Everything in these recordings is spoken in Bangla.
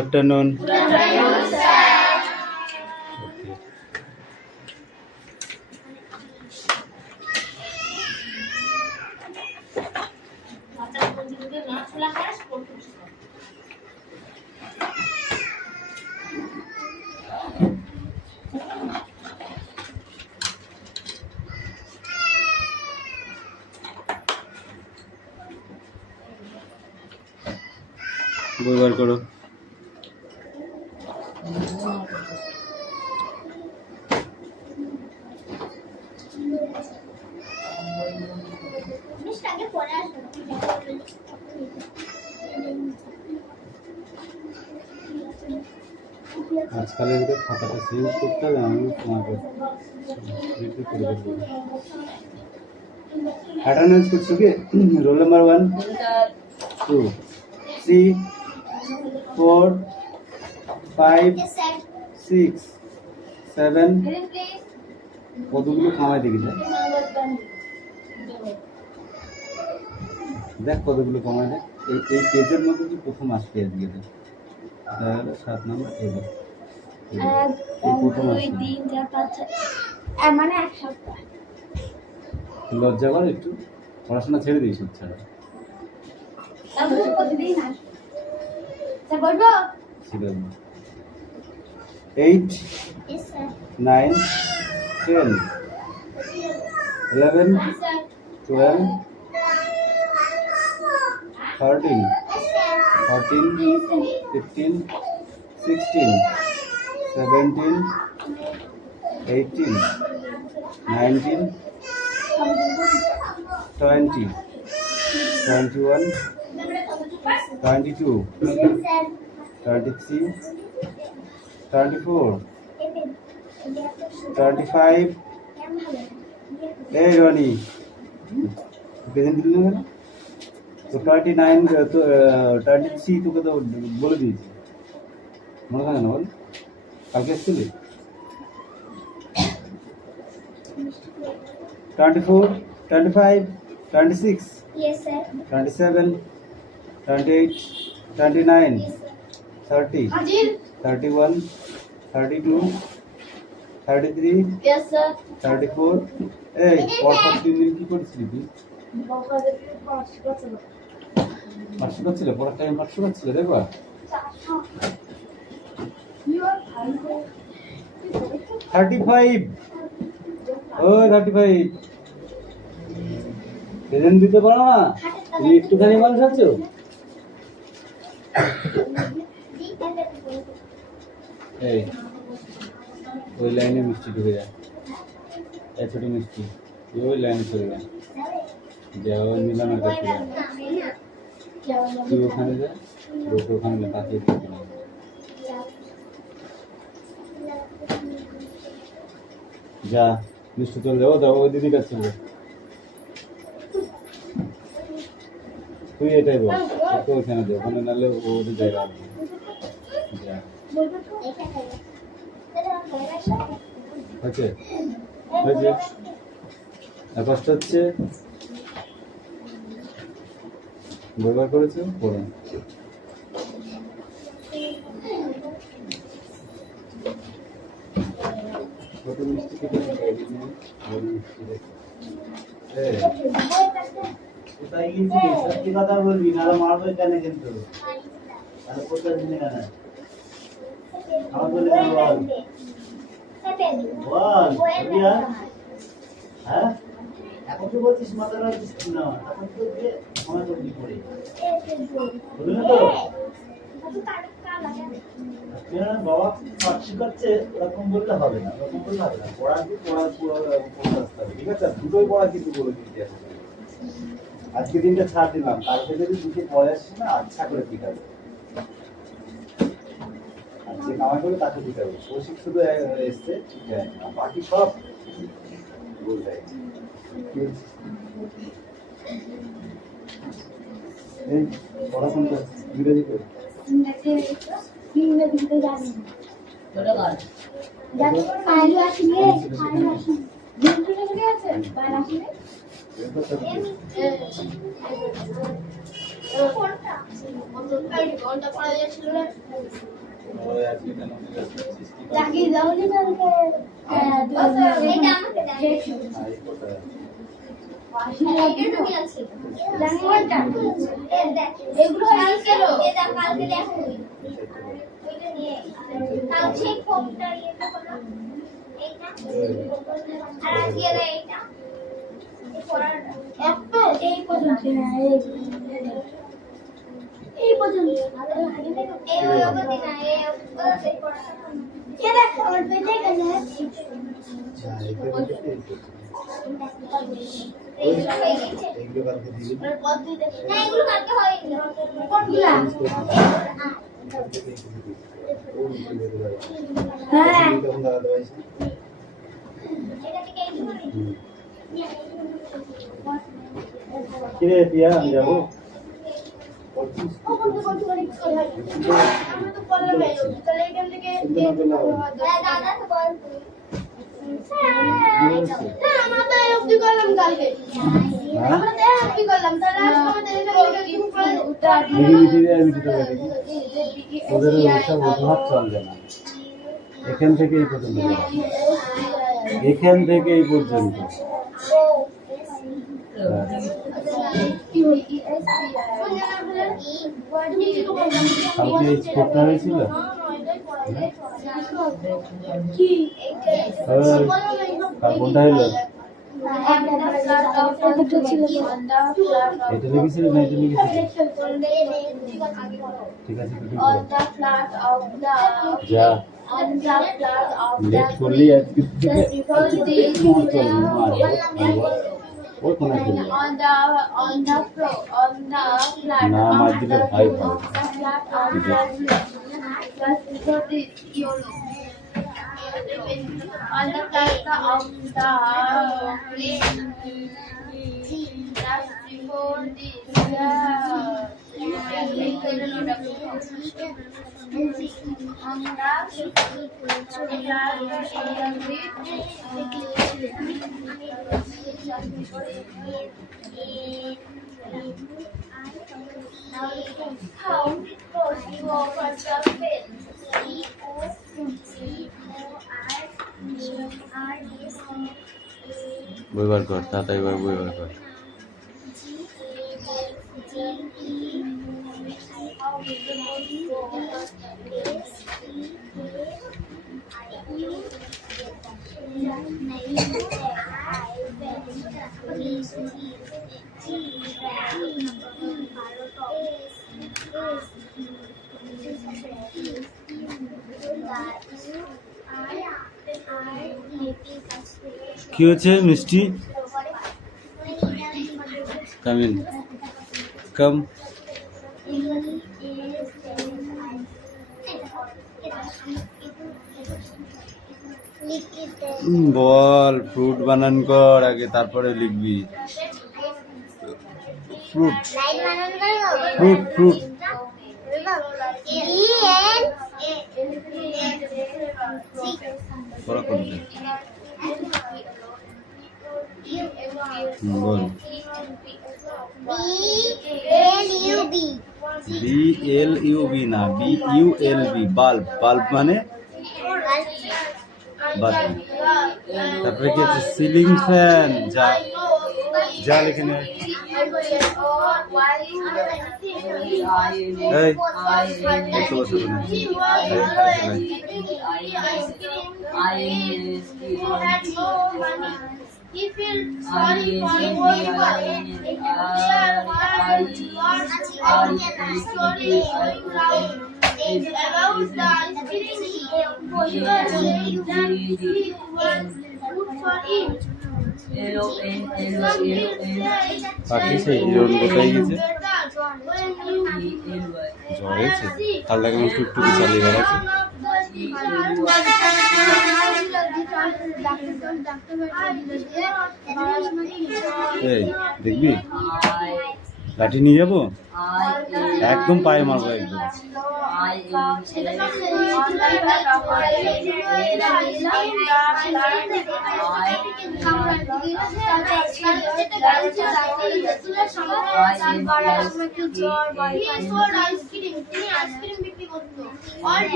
afternoon. Good afternoon, sir. বই বার করো। আজকালের খাতাটা চেঞ্জ করতে হবে, আমি তোমাকে করে দেবো। অ্যাটেন্ডেন্স করছো কি? রোল নাম্বার 1 2 3 4 5 6 7 কতগুলো কামাই দেখি দেখ কতগুলো কমাই দেখ। এই পেজের মধ্যে কি প্রথম আসবে আজকে দেখ, তাহলে 7 নম্বর এবার মানে এক সপ্তাহ লজ্জা কর একটু, পড়াশোনা ছেড়ে দিই সব ছাড়া। প্রতিদিন বলবো 8 9 10 11 12 13 14 15 16 17 18 19 20 21 22 23 24 25 এই রনি প্রেজেন্ট দিল না কেন? তো 29 তো 23 তোকে তো বলে দিয়েছি, মনে থাকে না বল? কালকে এসেছিলি? 24 25 26 27 28 29 30 31 32 33 34 এই পরপর 3 দিন কি করছিলি তুই? পার্শ্ব করছিল পড়ার টাইম, পার্শ্ব করছিল দেখবা। ও 35 প্রেজেন্ট দিতে পারো না তুমি? একটুখানি মানুষ আছো। এই ওই লাইনে মিষ্টি ঢুকে যায়, ছোট মিষ্টি ওই লাইনে চলে যায়, যা ওই মিলানোর কাছে যায়, তুই ওখানে যা, লোকে ওখানে তাকিয়ে দিতে না। যা মিষ্টি চলে যাবো, যাবো ওই দিদির কাছে চলে, তুই এটাই বল তো ওখানে যা, ওখানে নাহলে ওদের জায়গা আছে। যা হয়েছে হয়েছে কষ্ট হচ্ছে, ব্যবহার করেছে পড়ে। কত মিষ্টি খেতে কোথায় গিয়েছিলি? সত্যি কথা বলবি, নাহলে মারবো কেন কিন্তু। তাহলে কোথায় দিনে কেন আমার বলে বল বল হ্যাঁ, এখন তো বলছিস মাথা রাখছিস না, এখন তো দিয়ে সময় করবি পড়ে বলবি না তো। বাবা পাচ্ছি করছে ওরকম বললে হবে না, ওরকম বললে হবে না, পড়া কি পড়া পড়তে আসতে হবে, ঠিক আছে? দুটোই পড়া কিন্তু বলে দিতে আসবে। আজকে দিনটা ছাড় দিলাম, কালকে যদি দুটো পড়ে আসছিস না আচ্ছা করে পিটাবে, আজকে কামাই করে তাকে পিটাবে। কৌশিক শুধু এসছে বাকি সব বলতে এই পড়াশোনাটা ইংরেজি করে ঘন্টা পড়া যাচ্ছিল না ওই আজকে কেন সৃষ্টি লাগিয়ে দাওনি কালকে এটা আমাকে দাও আই কোথায় এটা তুমি আছে জাঙ্গলটা এগুলো কালকে এটা কালকে দেখো ওইটা নিয়ে কালকে ফোনটা এটা করো এইটা আর আজকে এইটা এই পড়াটা একটা এই পর্যন্ত এই পর্যন্ত এই অবধি না এই অবধি পড়াটা কে দেখো আমার পেটে গেছে এগুলো কালকে দিবি না এগুলো কালকে হয়নি কোনগুলা হ্যাঁ তখন দাঁড়াতে পারছি এটা থেকে এইগুলো কিরে পিয়া আমি যাবো ও কত করে করে আমি তো করলাম এই তাহলে এখান থেকে দাদা তো বল আমরা তো এই অবধি করলাম কালকে আমরা তো এই অবধি করলাম তাহলে আজকে আমাদের ওদের সব অজুহাত চলবে না এখান থেকে এই পর্যন্ত এখান থেকে এই পর্যন্ত কালকে এই স্কোরটা হয়েছিল কার কোনটা হলো এটা লিখেছিল না এটা লিখেছিল ঠিক আছে যা লেট করলি আজকে থেকে ওই কোনা ছিল না মার দিলে ভাই ভাই on the plaza of the just before this বই বার কর তাড়াতাড়ি বই বার কর কি হচ্ছে মিষ্টি come in come ball fruit বানান কর আগে তারপরে লিখবি ফ্রুট ফ্রুট ফ্রুট পড়া করতে বল BLUB না BULB বাল্ব বাল্ব মানে বাতি তারপরে কি আছে সিলিং ফ্যান যা যা লিখে নে এই কত বছর না He feels sorry for going away. Story going round about the spinning wheel. He was saying that he was good for it. বাকি সেই হিরোন কোথায় গেছে জ্বর হয়েছে কাল থেকে আমি টুকটুকি চালিয়ে বেড়াচ্ছি এই দেখবি লাঠি নিয়ে যাবো একদম পায়ে মারবো একদম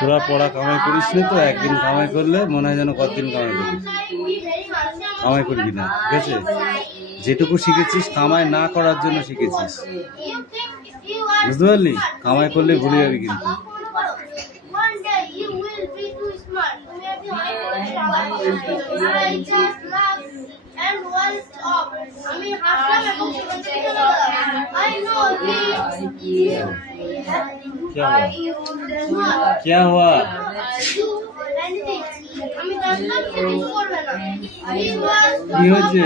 তোরা পড়া কামাই করিস না তো, একদিন কামাই করলে মনে হয় যেন কতদিন কামাই করিস। কামাই করবি না, ঠিক আছে? যেটুকু শিখেছিস কামাই না করার জন্য শিখেছিস, বুঝতে পারলি? কামাই করলে ভুলে যাবি কিন্তু। क्या हुआ? কি হয়েছে?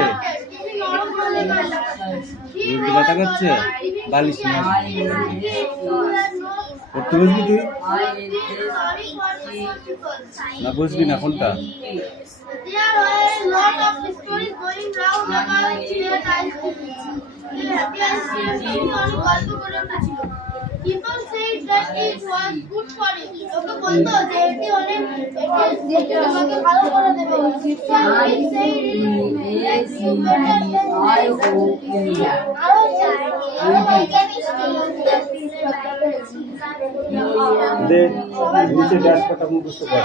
ব্যথা করছে? বালিশ না পড়তে বসবি তুই? না বসবি না, কোনটা? People say that it was good for you. ওকে বলতো যে এটি অনেক তোমাকে ভালো করে দেবে। People say that you better than আরো দে নিচে ড্যাশ কাটা মুখস্থ কর।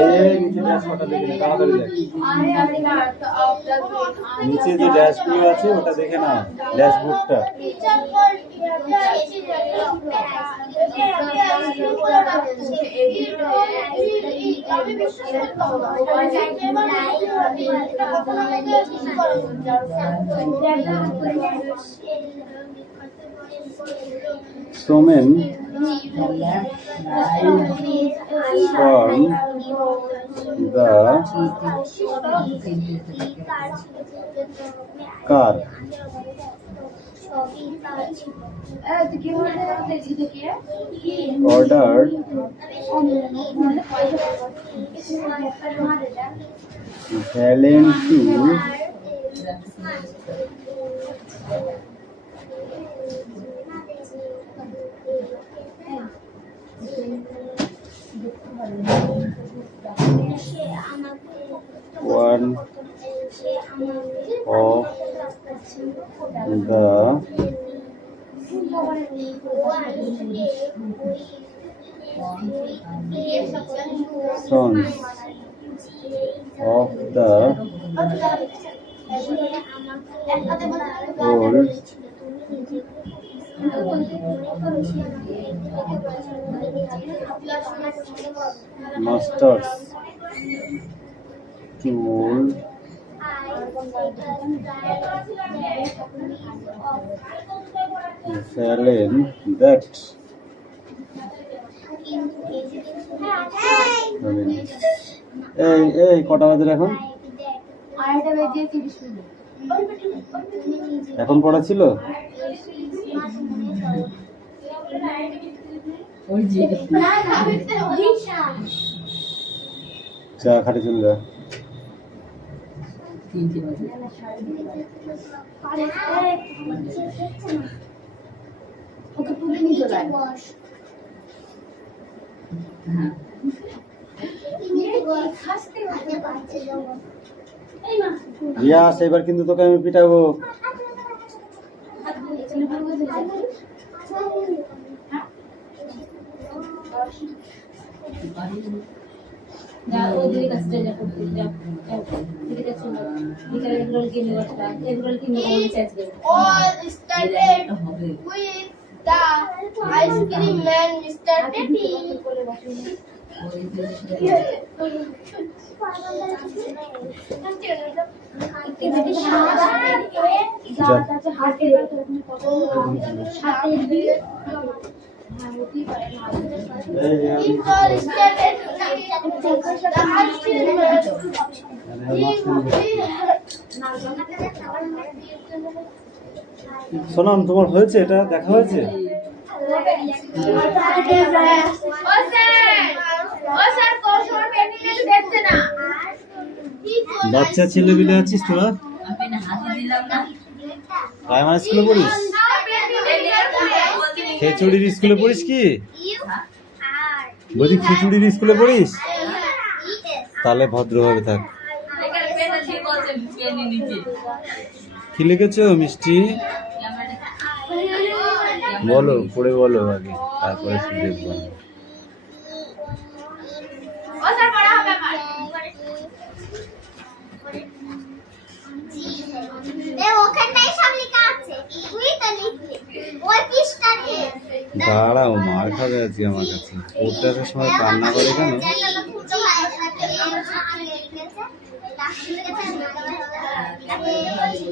এই নিচে ড্যাশ কাটা দেখে তাড়াতাড়ি দেখ। নিচে যে ড্যাশগুলো আছে ওটা দেখে না, ড্যাশবোর্ডটা। Somen from the car. Ordered Valentine one of the sons of the old masters told Helen that এই কটা বাজে এখন? এখন পড়া ছিল? চা খাটে চলে যা। রিয়াস এবার কিন্তু তোকে আমি পিটাবো। ice cream man, Mr. Teddy. Sonam তোমার হয়েছে, এটা দেখা হয়েছে? বাচ্চা ছেলে মিলে আছিস তোরা? প্রাইমারি স্কুলে পড়িস? খেচুড়ির স্কুলে পড়িস কি? বলছি খিচুড়ির স্কুলে পড়িস? তাহলে ভদ্রভাবে থাক। কি লিখেছো মিষ্টি? বলো, পড়ে বলো আগে, তারপরে দেখবো। দাঁড়াও, মার খাবে আজকে আমার কাছে। পড়তে আসার সময় কান্না করে কেন?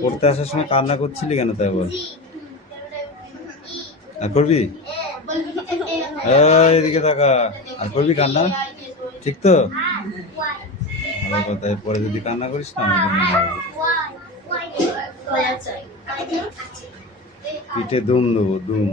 পড়তে আসার সময় কান্না করছিলি কেন তাই বল। আর করবি? এদিকে তাকা। আর করবি কান্না? ঠিক তো? ভালো কথা। পরে যদি কান্না করিস না পিঠে দুম দেবো, দুম।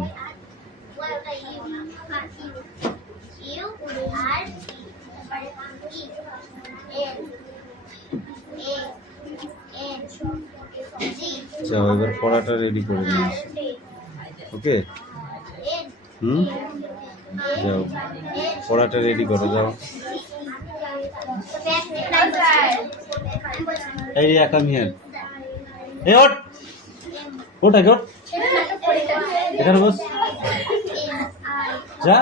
যাও এবার পড়াটা রেডি করে নিয়ে আসো। ওকে? যাও পড়াটা রেডি করো, যাও। এই একা মিয়ার, এই ওঠ, ওঠ আগে ওঠ, এখানে বস, যা।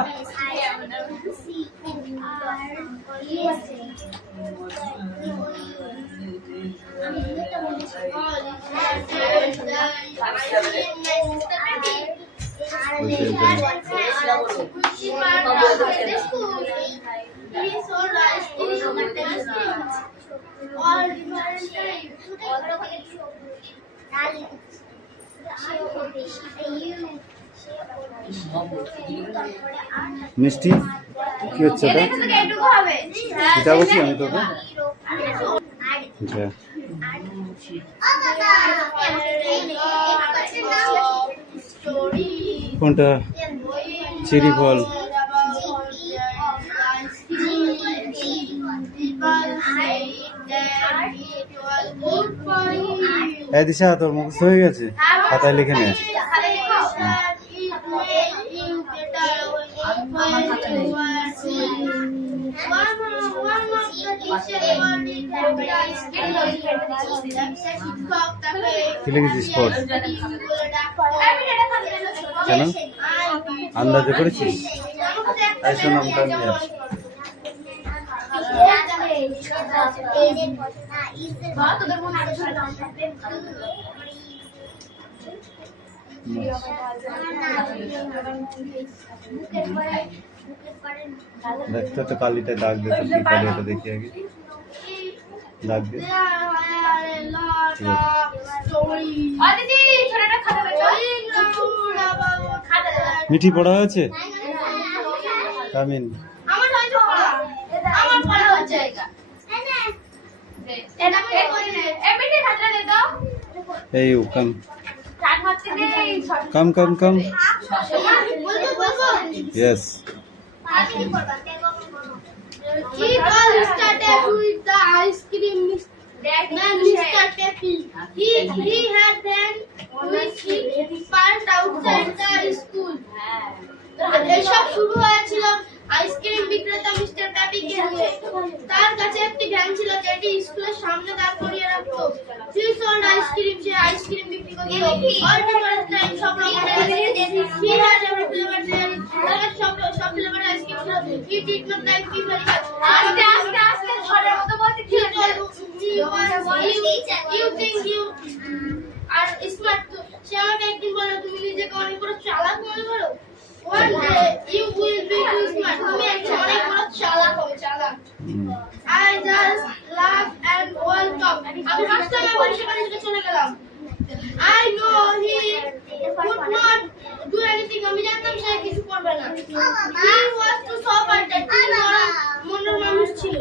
মিষ্টি কি হচ্ছে এটা? এটা বলছি আমি তোকে। কোনটা? চেরি ফল। এই দিশা, তোর মুখস্থ হয়ে গেছে? খাতায় লিখে নে। কি লিখেছিস? কেন আন্দাজে করেছিস? তাই শোন, দেখতে তো কালিটা দাগ দে, কি কালিটা দেখি আগে, দাগ দে। মিঠি পড়া হয়েছে? কামিন এই কাম কাম কাম কাম। Yes. He all started with the ice cream. Man, Mr. Tappy. He had then which he parked outside the school. এসব শুরু হয়েছিল আইসক্রিম বিক্রেতা মিস্টার প্যাপিকে নিয়ে। তার কাছে একটি ভ্যান ছিল যেটি স্কুলের সামনে দাঁড় করিয়ে রাখতো। He sold ice cream, say ice cream বিক্রি করত। All different kinds of he had every flavor there. তার কাছে সব ফ্লেভার আইসক্রিম ছিল। He did not like me very much. আস্তে আস্তে আস্তে ঘরের মতো বলতে কি হচ্ছে? You think you are smart too. সে আমাকে একদিন বলল, তুমি নিজেকে অনেক বড় চালাক মনে করো? One day you will be too smart. তুমি একদিন অনেক বড় চালাক হবে, চালাক। I just laughed and woke up. আমি হাসতে হাসতে সেখানে থেকে চলে গেলাম। I know he would not do anything. আমি জানতাম সে কিছু করবে না। He was too sober that he মনের মানুষ ছিল।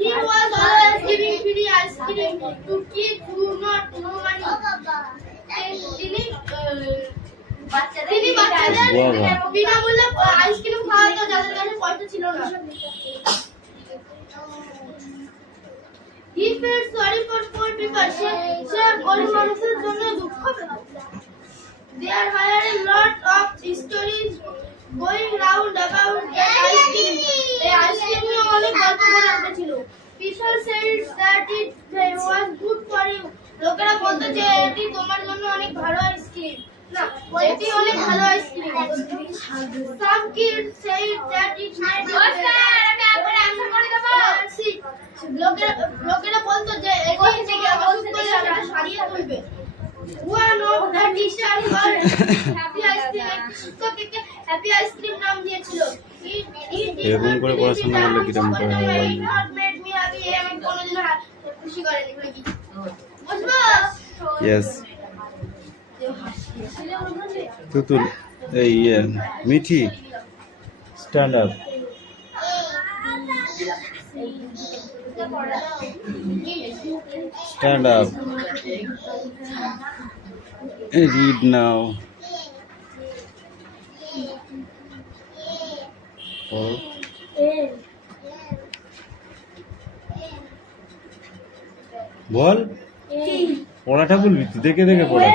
He was always giving free ice cream to kids who not know money. তিনি বাচ্চাদের বিনামূল্যে আইসক্রিম খাওয়াতো যাদের কাছে পয়সা ছিল না। He felt sorry for poor people. সে গরিব মানুষের জন্য দুঃখ পেত। There were a lot of stories going round about the ice cream. বলতো যে এটি তোমার জন্য অনেক ভালো আইসক্রিম না এটি অনেক ভালো ice cream some kids say that it's not আমি আবার আনসার করে দেব লোকেরা বলতো যে এটি থেকে ওষুধ করে আমরা সারিয়ে তুলবে one of the teachers for happy ice cream শিক্ষককে হ্যাপি আইসক্রিম নাম দিয়েছিল এরকম করে পড়াশোনা করলে কিরকম করে হবে আমি কোনোদিনও খুশি করেনি কি বুঝবো ইয়েস তুতুল এই Mithi stand up stand up read now বল পড়াটা বলবি তুই দেখে দেখে পড়া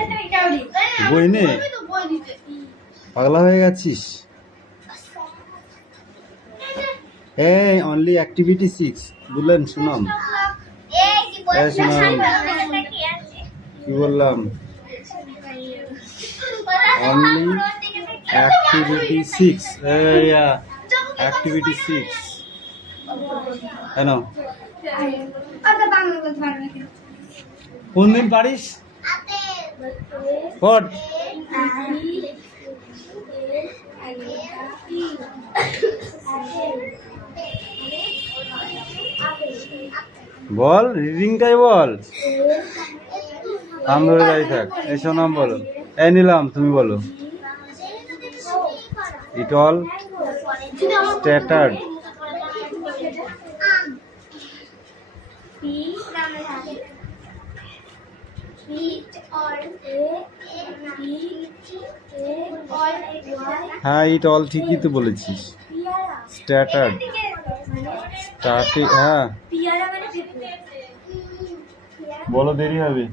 বই নে পাগলা হয়ে গেছিস এই অনলি অ্যাক্টিভিটি 6 বললেন শুনাম শুনাম কি বললাম অনলি অ্যাক্টিভিটি 6 অ্যাক্টিভিটি 6 কেন কোন দিন পারিস পড় বল রিডিংটাই বল আম ধরে যাই থাক এই শোনাম বলো এই নিলাম তুমি বলো ইট অল স্ট্যাটার্ড হ্যাঁ ইট অল ঠিকই তো বলেছিস স্ট্যাটার্ড স্টার্টেড হ্যাঁ বলো দেরি হবে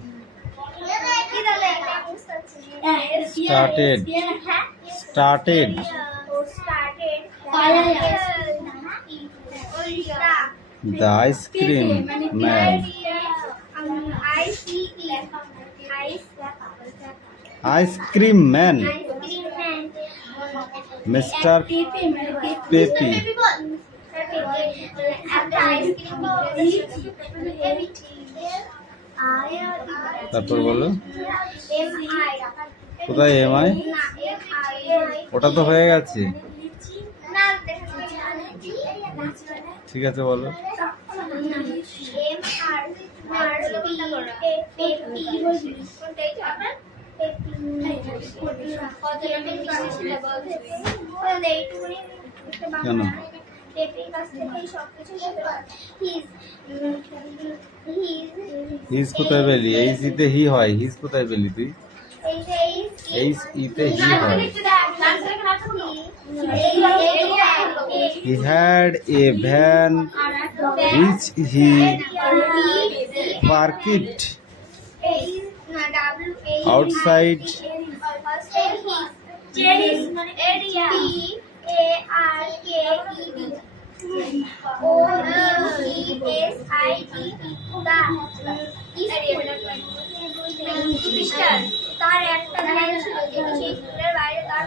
started started the ice cream man ice cream man Mr. Pepe তারপর বলো কোথায় এমআই ওটা তো হয়ে গেছে ঠিক আছে বলো কেন হিজ কোথায় পেলি এইচ ইতে হি হয় হিজ কোথায় পেলি তুই এইচ ইতে হি হয় he had a van which he parked outside তার একটা ভ্যান ছিল যেটি সেই স্কুলের বাইরে তার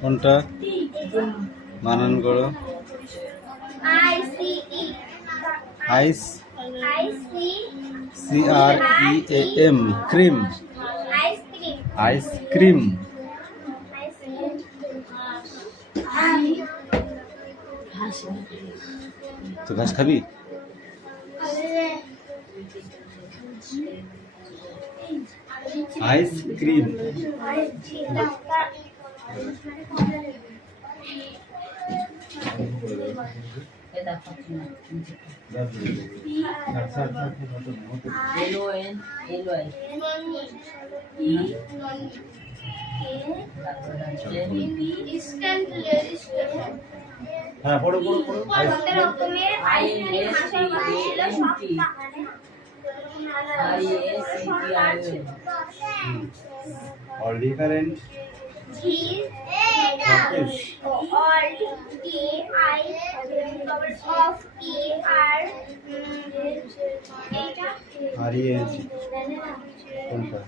কোনটা বানান করো আইস CREAM ক্রিম আইসক্রিম তো ঘাস খাবি আইসক্রিম হ্যাঁ পড়ো পড়ো পড়ো। কত রকমের আইসক্রিম আসার কথা ছিল সব all different These all the I of E are হারিয়েছি কোনটা?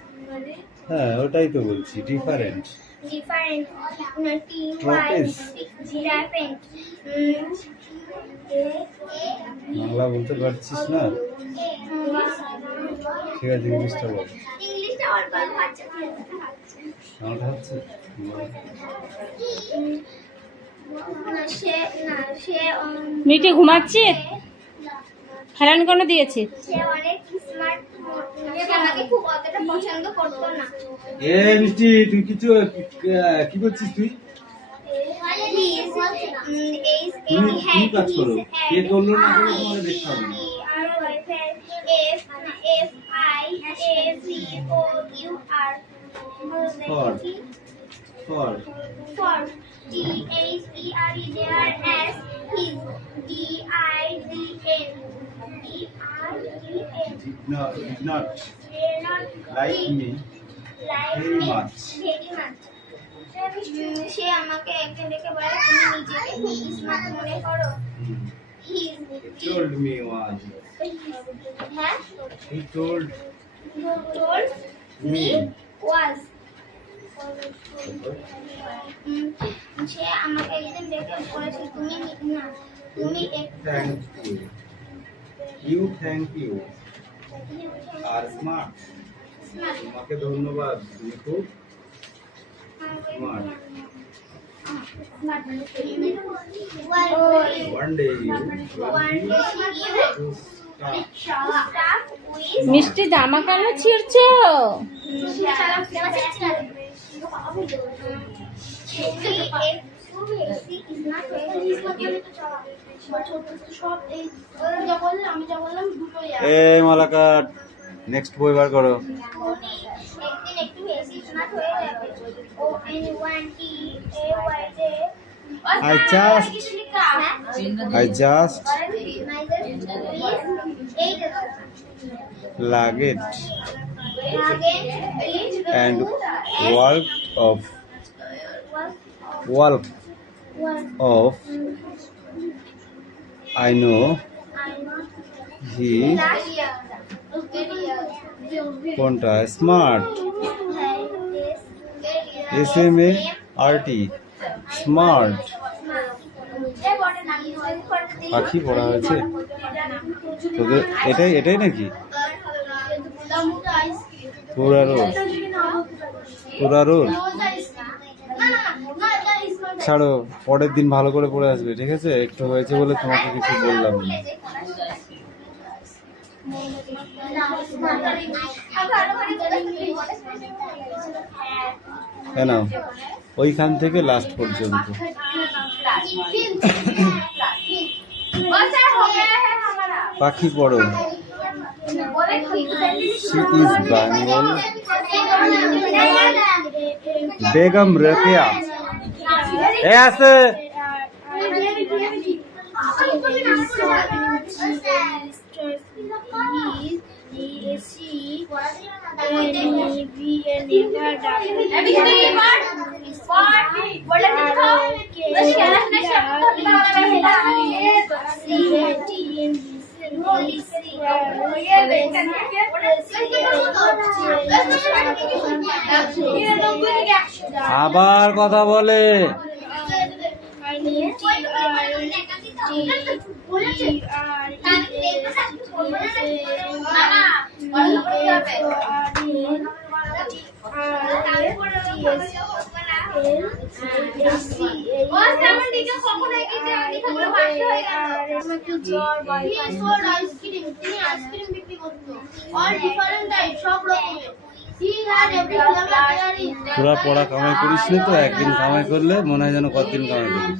হ্যাঁ ওটাই তো বলছি, different. different Tropics. different Bangla বলতে পারছিস না? ঠিক আছে ইংলিশটা বল। ইংলিশটা অল্প অল্প হচ্ছে বাংলাটা হচ্ছে সে মিঠে ঘুমাচ্ছে, হেরান কেন দিয়েছে? সে অনেক স্মার্ট, সে আমাকে খুব অতটা পছন্দ করতো না। এ মিষ্টি তুই কিছু কি করছিস তুই? তুমি কাজ করো, কে করলো না করলো তোমাকে দেখতে হবে না। For. For. For GHERE there as his DIDN. Did not like me very much. Very much. সে আমাকে একদিন ডেকে বলে তুমি নিজেকে খুব স্মার্ট মনে করো। He told me once. হ্যাঁ He told told me. was সে আমাকে একদিন ডেকে বলেছিল তুমি না তুমি Thank you. You thank you. আর স্মার্ট। তোমাকে ধন্যবাদ, তুমি খুব smart. One day you will মিষ্টি জামা কেন ছিঁড়ছো? এই মালাকাট নেক্সট বই বার করো। একদিন একটু বেশি স্মার্ট হয়ে যাবে। I just lugged and walked off. I know he কোনটা স্মার্ট, SMART স্মার্ট। পাখি পড়া হয়েছে তোদের? এটাই নাকি? পুরা রোড ছাড়ো, পরের দিন ভালো করে পড়ে আসবে, ঠিক আছে? একটু হয়েছে বলে তোমাকে কিছু বললাম না। কেন ওইখান থেকে লাস্ট পর্যন্ত। পাখি পড়ো। She is Bengal. Begum Rokeya এ আছে। আবার কথা বলে। তোরা পড়া কামাই করিস না তো, একদিন কামাই করলে মনে হয় যেন কতদিন কামাই করিস।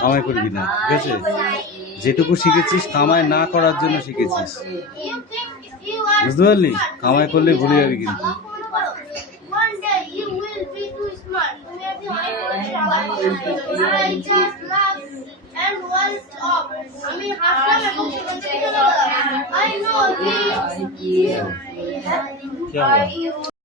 কামাই করবি না, ঠিক আছে? যেটুকু শিখেছিস কামাই না করার জন্য শিখেছিস, বুঝতে পারলি? কামাই করলে ভুলে যাবি কিন্তু। I just love and was off. আমি হাসলাম এবং সেখান থেকে চলে গেলাম। I know क्या हुआ?